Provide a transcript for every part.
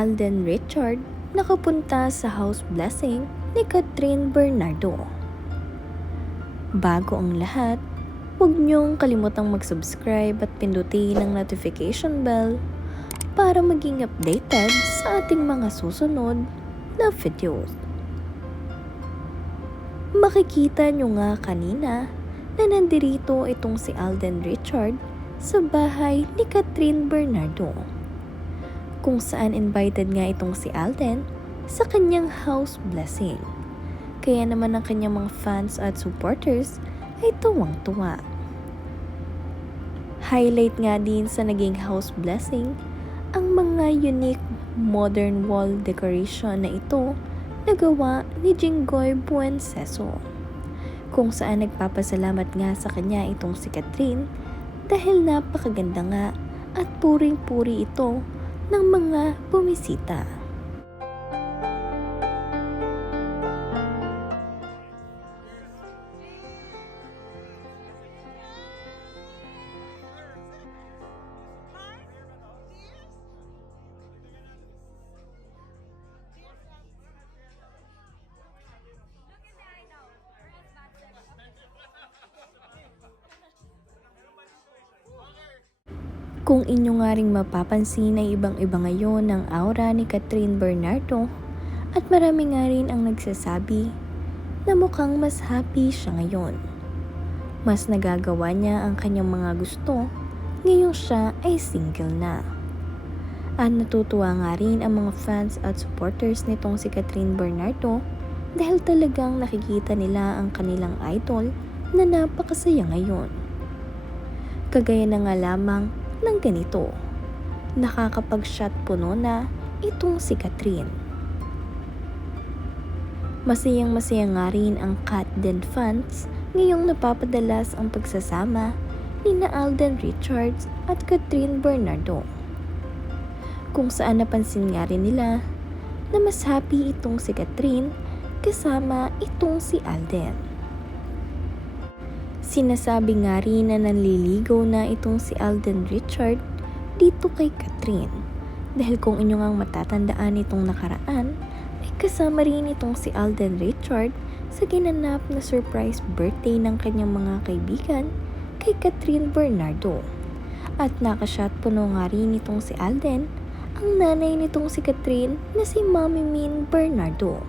Alden Richard nakapunta sa house blessing ni Catherine Bernardo. Bago ang lahat, huwag niyong kalimutang mag-subscribe at pindutin ang notification bell para maging updated sa ating mga susunod na videos. Makikita nyo nga kanina na nandirito itong si Alden Richard sa bahay ni Catherine Bernardo, kung saan invited nga itong si Alden sa kanyang house blessing. Kaya naman ang kanyang mga fans at supporters ay tuwang-tuwa. Highlight nga din sa naging house blessing ang mga unique modern wall decoration na ito na gawa ni Jinggoy Buenceso, kung saan nagpapasalamat nga sa kanya itong si Catherine dahil napakaganda nga at puring-puri ito ng mga bumisita. Kung inyo nga ring mapapansin ay ibang-iba ngayon ang aura ni Catherine Bernardo at marami nga rin ang nagsasabi na mukhang mas happy siya ngayon. Mas nagagawa niya ang kanyang mga gusto ngayong siya ay single na. At natutuwa nga rin ang mga fans at supporters nitong si Catherine Bernardo dahil talagang nakikita nila ang kanilang idol na napakasaya ngayon. Kagaya na nga lamang ng ganito, nakakapag-shot puno na itong si Catherine. Masayang-masaya nga rin ang Catden fans ngayong napapadalas ang pagsasama ni na Alden Richards at Catherine Bernardo, kung saan napansin nga rin nila na mas happy itong si Catherine kasama itong si Alden. Sinasabi nga rin na nanliligaw na itong si Alden Richard dito kay Catherine dahil kung inyo ngang matatandaan itong nakaraan ay kasama rin itong si Alden Richard sa ginanap na surprise birthday ng kanyang mga kaibigan kay Catherine Bernardo. At nakashot puno nga rin itong si Alden ang nanay nitong si Catherine na si Mommy Min Bernardo.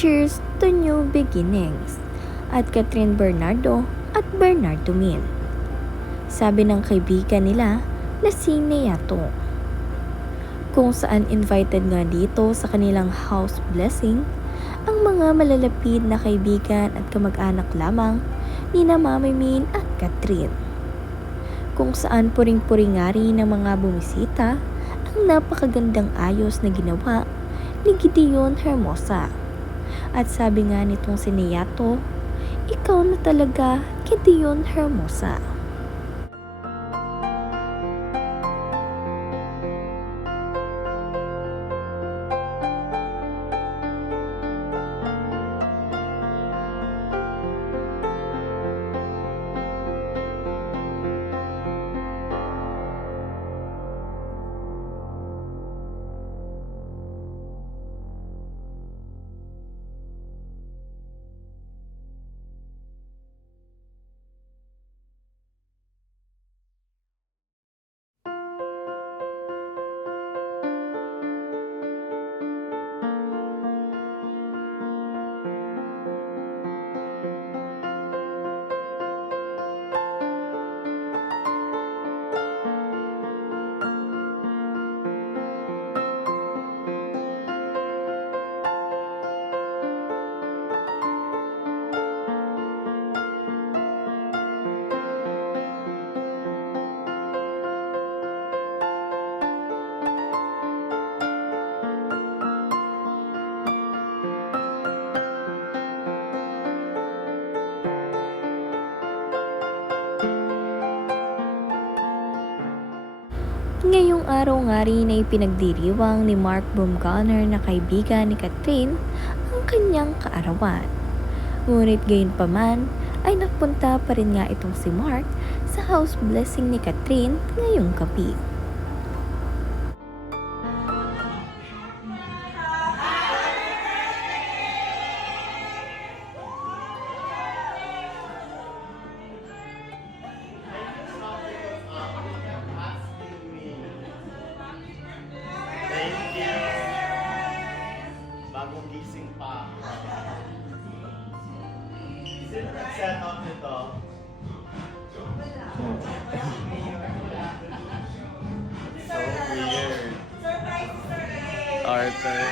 Cheers to new beginnings at Catherine Bernardo at Bernardo Min. Sabi ng kaibigan nila na si Neyato, kung saan invited nga dito sa kanilang house blessing ang mga malalapid na kaibigan at kamag-anak lamang ni na Mami Min at Catherine, kung saan puring-puri nga rin ng mga bumisita ang napakagandang ayos na ginawa ni Gideon Hermosa. At sabi nga nitong si Neyato, ikaw na talaga, Gideon Hermosa. araw nga rin ay pinagdiriwang ni Mark Baumgartner na kaibigan ni Catherine ang kanyang kaarawan. Ngunit gayon pa man ay napunta pa rin nga itong si Mark sa house blessing ni Catherine ngayong gabi. Thank you. Bagong gising pa. Sino nag-set up nito? So weird. Arthur.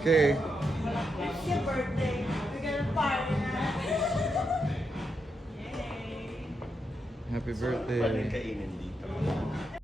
Okay. It's your birthday. We're gonna party na. Yay! Happy Pwede birthday. kainin dito.